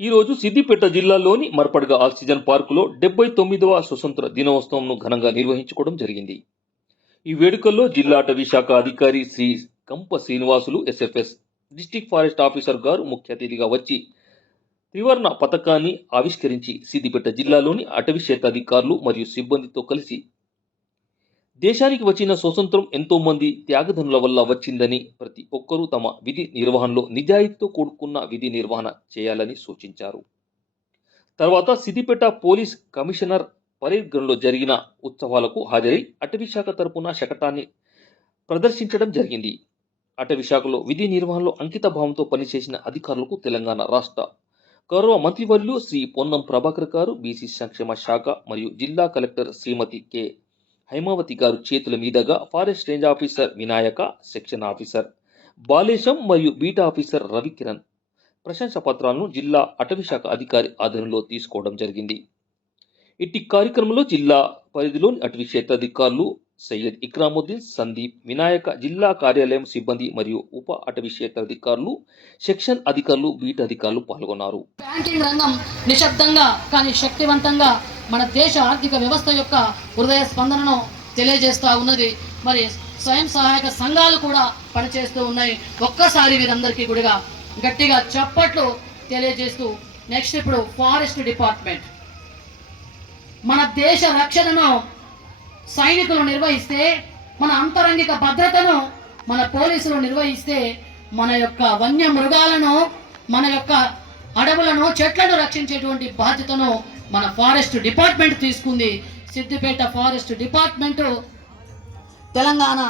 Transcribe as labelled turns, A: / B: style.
A: ఈరోజు సిద్దిపేట జిల్లాలోని మర్పడ్గ ఆక్సిజన్ పార్కులో డెబ్బై తొమ్మిదవ స్వతంత్ర దినోత్సవంను ఘనంగా నిర్వహించుకోవడం జరిగింది. ఈ వేడుకల్లో జిల్లా అటవీ శాఖ అధికారి Shri Kampa Srinivasulu SFS district forest officer గారు ముఖ్య అతిథిగా వచ్చి త్రివర్ణ పథకాన్ని ఆవిష్కరించి సిద్దిపేట జిల్లాలోని అటవీ శాఖ అధికారులు మరియు సిబ్బందితో కలిసి దేశానికి వచ్చిన స్వతంత్రం ఎంతో మంది త్యాగధనుల వల్ల వచ్చిందని ప్రతి ఒక్కరూ తమ విధి నిర్వహణలో నిజాయితీతో కూడుకున్న విధి నిర్వహణ చేయాలని సూచించారు. తర్వాత సిద్దిపేట పోలీస్ కమిషనర్ పరేడ్ గ్రౌండ్లో జరిగిన ఉత్సవాలకు హాజరై అటవీ శాఖ తరపున శకటాన్ని ప్రదర్శించడం జరిగింది. అటవీశాఖలో విధి నిర్వహణలో అంకిత భావంతో పనిచేసిన అధికారులకు తెలంగాణ రాష్ట్ర గౌరవ మంత్రివర్యులు శ్రీ పొన్నం ప్రభాకర్ గారు బీసీ సంక్షేమ శాఖ మరియు జిల్లా కలెక్టర్ శ్రీమతి కె. హైమావతి గారు చేతుల మీదుగా forest range officer Vinayaka section officer Balesham మరియు బీటా ఆఫీసర్ రవికిరణ్ ప్రశంస పత్రాలను జిల్లా అటవీ శాఖ అధికారి ఆధ్వర్యంలో తీసుకోవడం జరిగింది. ఇట్టి కార్యక్రమంలో జిల్లా పరిధిలోని అటవీ క్షేత్రాధికారులు సయ్యద్ ఇక్రాముద్దీన్ సందీప్ వినాయక జిల్లా కార్యాలయం సిబ్బంది మరియు ఉప అటవీ క్షేత్రాధికారులు సెక్షన్ అధికారులు బీట్ అధికారులు పాల్గొన్నారు.
B: బ్యాంకింగ్ రంగం నిశ్శబ్దంగా కానీ శక్తివంతంగా మన దేశ ఆర్థిక వ్యవస్థ యొక్క హృదయ స్పందనను తెలియజేస్తూ ఉన్నది. మరి స్వయం సహాయక సంఘాలు కూడా పనిచేస్తూ ఉన్నాయి. ఒక్కసారి వీరందరికీ కూడా గట్టిగా చప్పట్లు తెలియజేస్తూ నెక్స్ట్ ఇప్పుడు ఫారెస్ట్ డిపార్ట్మెంట్. మన దేశ రక్షణను సైనికులు నిర్వహిస్తే మన అంతరంగిక భద్రతను మన పోలీసులు నిర్వహిస్తే మన యొక్క వన్య మృగాలను మన యొక్క అడవులను చెట్లను రక్షించేటువంటి బాధ్యతను మన ఫారెస్ట్ డిపార్ట్మెంట్ తీసుకుంది. Siddipet forest department Telangana.